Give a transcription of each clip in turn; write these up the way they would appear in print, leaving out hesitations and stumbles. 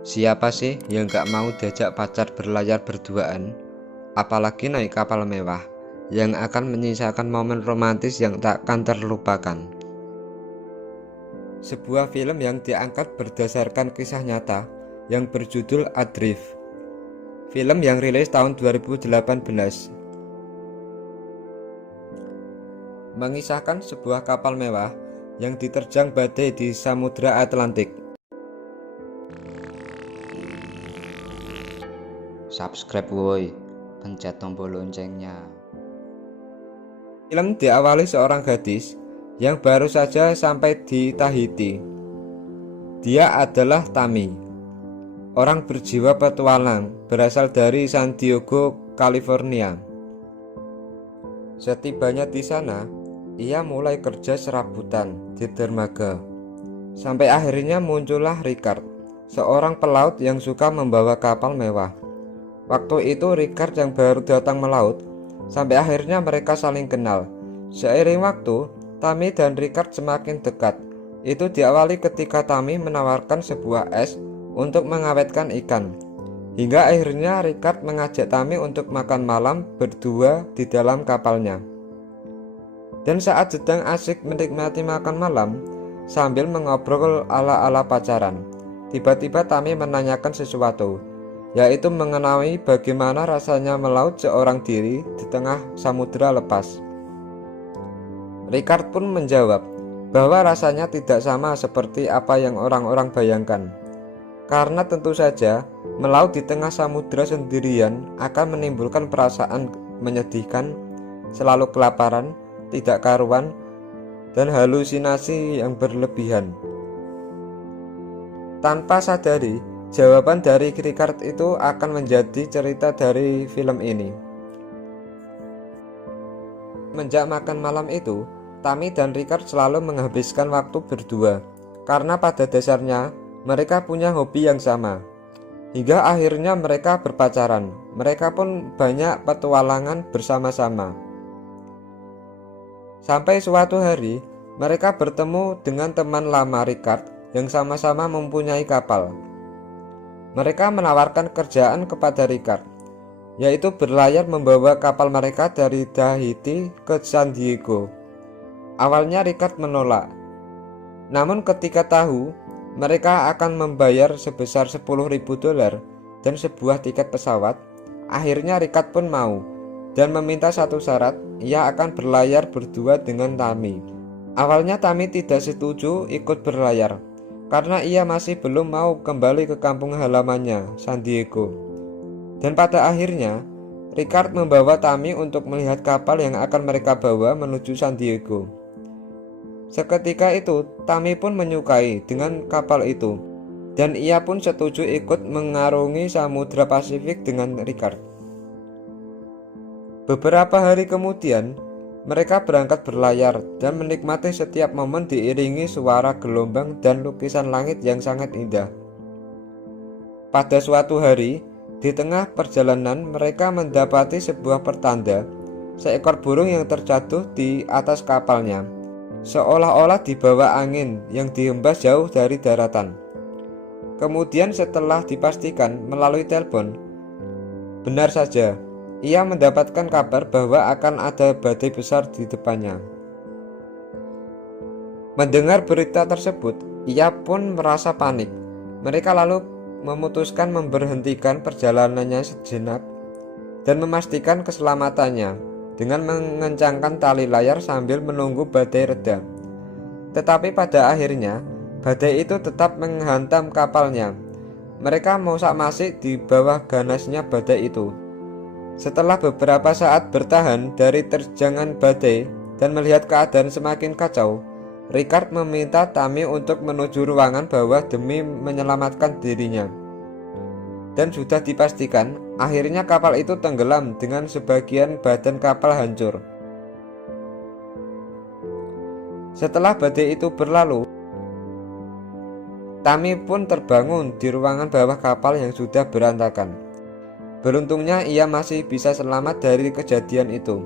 Siapa sih yang gak mau diajak pacar berlayar berduaan? Apalagi naik kapal mewah yang akan menyisakan momen romantis yang takkan terlupakan. Sebuah film yang diangkat berdasarkan kisah nyata yang berjudul Adrift. Film yang rilis tahun 2018 mengisahkan sebuah kapal mewah yang diterjang badai di Samudra Atlantik. Subscribe woi, pencet tombol loncengnya. Film diawali seorang gadis yang baru saja sampai di Tahiti. Dia adalah Tammy, orang berjiwa petualang berasal dari San Diego, California. Setibanya di sana, ia mulai kerja serabutan di dermaga. Sampai akhirnya muncullah Ricard, seorang pelaut yang suka membawa kapal mewah. Waktu itu Ricard yang baru datang melaut, sampai akhirnya mereka saling kenal. Seiring waktu, Tammy dan Ricard semakin dekat. Itu diawali ketika Tammy menawarkan sebuah es untuk mengawetkan ikan. Hingga akhirnya Ricard mengajak Tammy untuk makan malam berdua di dalam kapalnya. Dan saat sedang asik menikmati makan malam, sambil mengobrol ala-ala pacaran, tiba-tiba Tammy menanyakan sesuatu, yaitu mengenai bagaimana rasanya melaut seorang diri di tengah samudera lepas. Ricard pun menjawab bahwa rasanya tidak sama seperti apa yang orang-orang bayangkan. Karena tentu saja, melaut di tengah samudera sendirian akan menimbulkan perasaan menyedihkan, selalu kelaparan, tidak karuan, dan halusinasi yang berlebihan. Tanpa sadari, jawaban dari Ricard itu akan menjadi cerita dari film ini. Menjak makan malam itu, Tammy dan Ricard selalu menghabiskan waktu berdua, karena pada dasarnya mereka punya hobi yang sama. Hingga akhirnya mereka berpacaran. Mereka pun banyak petualangan bersama-sama. Sampai suatu hari, mereka bertemu dengan teman lama Ricard yang sama-sama mempunyai kapal. Mereka menawarkan kerjaan kepada Ricard, yaitu berlayar membawa kapal mereka dari Tahiti ke San Diego. Awalnya Ricard menolak, namun ketika tahu mereka akan membayar sebesar $10.000 dan sebuah tiket pesawat, akhirnya Ricard pun mau dan meminta satu syarat, ia akan berlayar berdua dengan Tammy. Awalnya Tammy tidak setuju ikut berlayar karena ia masih belum mau kembali ke kampung halamannya, San Diego. Dan pada akhirnya, Ricard membawa Tammy untuk melihat kapal yang akan mereka bawa menuju San Diego. Seketika itu, Tammy pun menyukai dengan kapal itu, dan ia pun setuju ikut mengarungi Samudra Pasifik dengan Ricard. Beberapa hari kemudian, mereka berangkat berlayar dan menikmati setiap momen diiringi suara gelombang dan lukisan langit yang sangat indah. Pada suatu hari, di tengah perjalanan mereka mendapati sebuah pertanda, seekor burung yang terjatuh di atas kapalnya, seolah-olah dibawa angin yang dihembas jauh dari daratan. Kemudian setelah dipastikan melalui telepon, benar saja, ia mendapatkan kabar bahwa akan ada badai besar di depannya. Mendengar berita tersebut, ia pun merasa panik. Mereka lalu memutuskan memberhentikan perjalanannya sejenak dan memastikan keselamatannya dengan mengencangkan tali layar sambil menunggu badai reda. Tetapi pada akhirnya, badai itu tetap menghantam kapalnya. Mereka mosak-masik di bawah ganasnya badai itu. Setelah beberapa saat bertahan dari terjangan badai dan melihat keadaan semakin kacau, Ricard meminta Tammy untuk menuju ruangan bawah demi menyelamatkan dirinya. Dan sudah dipastikan, akhirnya kapal itu tenggelam dengan sebagian badan kapal hancur. Setelah badai itu berlalu, Tammy pun terbangun di ruangan bawah kapal yang sudah berantakan. Beruntungnya ia masih bisa selamat dari kejadian itu.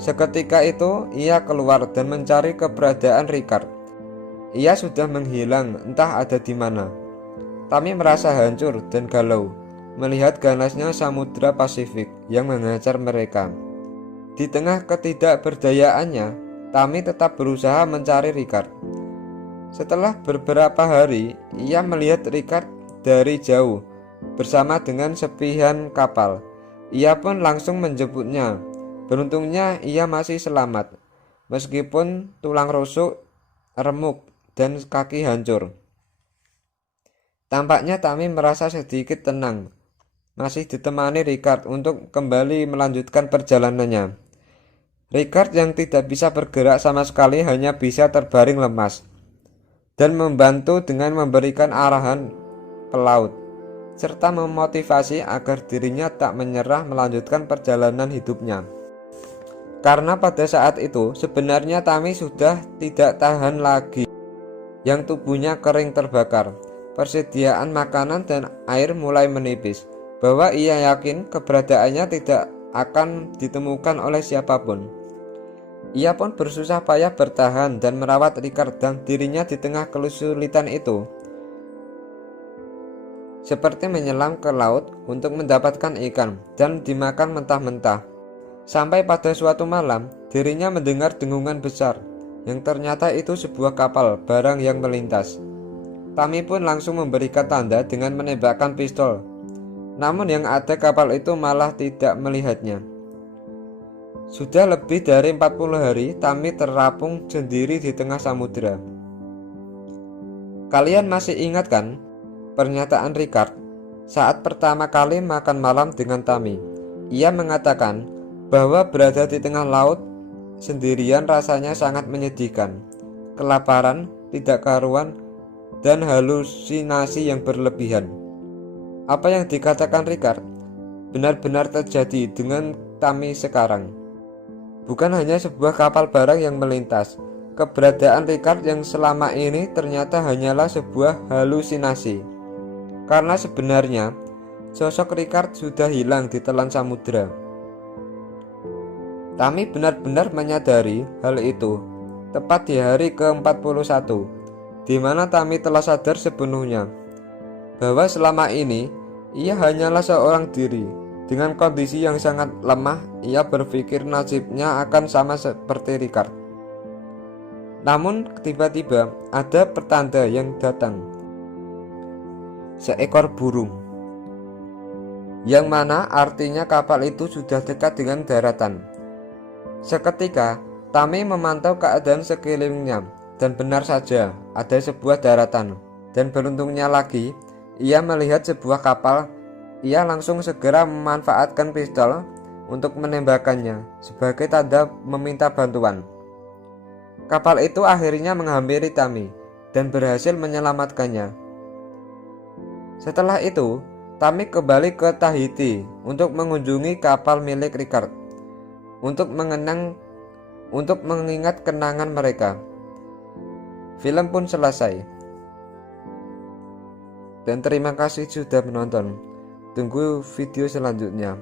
Seketika itu ia keluar dan mencari keberadaan Ricard. Ia sudah menghilang, entah ada di mana. Tami merasa hancur dan galau melihat ganasnya Samudra Pasifik yang menghajar mereka. Di tengah ketidakberdayaannya, Tami tetap berusaha mencari Ricard. Setelah beberapa hari, ia melihat Ricard dari jauh bersama dengan sepihan kapal. Ia pun langsung menjemputnya. Beruntungnya ia masih selamat, meskipun tulang rusuk, remuk, dan kaki hancur. Tampaknya Tami merasa sedikit tenang, masih ditemani Ricard untuk kembali melanjutkan perjalanannya. Ricard yang tidak bisa bergerak sama sekali hanya bisa terbaring lemas dan membantu dengan memberikan arahan pelaut, serta memotivasi agar dirinya tak menyerah melanjutkan perjalanan hidupnya. Karena pada saat itu sebenarnya Tami sudah tidak tahan lagi, yang tubuhnya kering terbakar. Persediaan makanan dan air mulai menipis, bahwa ia yakin keberadaannya tidak akan ditemukan oleh siapapun. Ia pun bersusah payah bertahan dan merawat Ricard dan dirinya di tengah kesulitan itu, seperti menyelam ke laut untuk mendapatkan ikan dan dimakan mentah-mentah. Sampai pada suatu malam, dirinya mendengar dengungan besar, yang ternyata itu sebuah kapal barang yang melintas. Tami pun langsung memberikan tanda dengan menembakkan pistol. Namun yang ada kapal itu malah tidak melihatnya. Sudah lebih dari 40 hari, Tami terapung sendiri di tengah samudera. Kalian masih ingat kan pernyataan Ricard saat pertama kali makan malam dengan Tami? Ia mengatakan bahwa berada di tengah laut sendirian rasanya sangat menyedihkan. Kelaparan, tidak karuan, dan halusinasi yang berlebihan. Apa yang dikatakan Ricard benar-benar terjadi dengan Tami sekarang. Bukan hanya sebuah kapal barang yang melintas. Keberadaan Ricard yang selama ini ternyata hanyalah sebuah halusinasi. Karena sebenarnya sosok Ricard sudah hilang di telan samudera. Tami benar-benar menyadari hal itu tepat di hari ke-41, di mana Tami telah sadar sepenuhnya bahwa selama ini ia hanyalah seorang diri. Dengan kondisi yang sangat lemah, ia berpikir nasibnya akan sama seperti Ricard. Namun tiba-tiba ada pertanda yang datang. Seekor burung, yang mana artinya kapal itu sudah dekat dengan daratan. Seketika, Tami memantau keadaan sekelilingnya, dan benar saja ada sebuah daratan. Dan beruntungnya lagi, ia melihat sebuah kapal. Ia langsung segera memanfaatkan pistol untuk menembakkannya sebagai tanda meminta bantuan. Kapal itu akhirnya menghampiri Tami dan berhasil menyelamatkannya. Setelah itu, Tami kembali ke Tahiti untuk mengunjungi kapal milik Ricard, untuk mengingat kenangan mereka. Film pun selesai. Dan terima kasih sudah menonton. Tunggu video selanjutnya.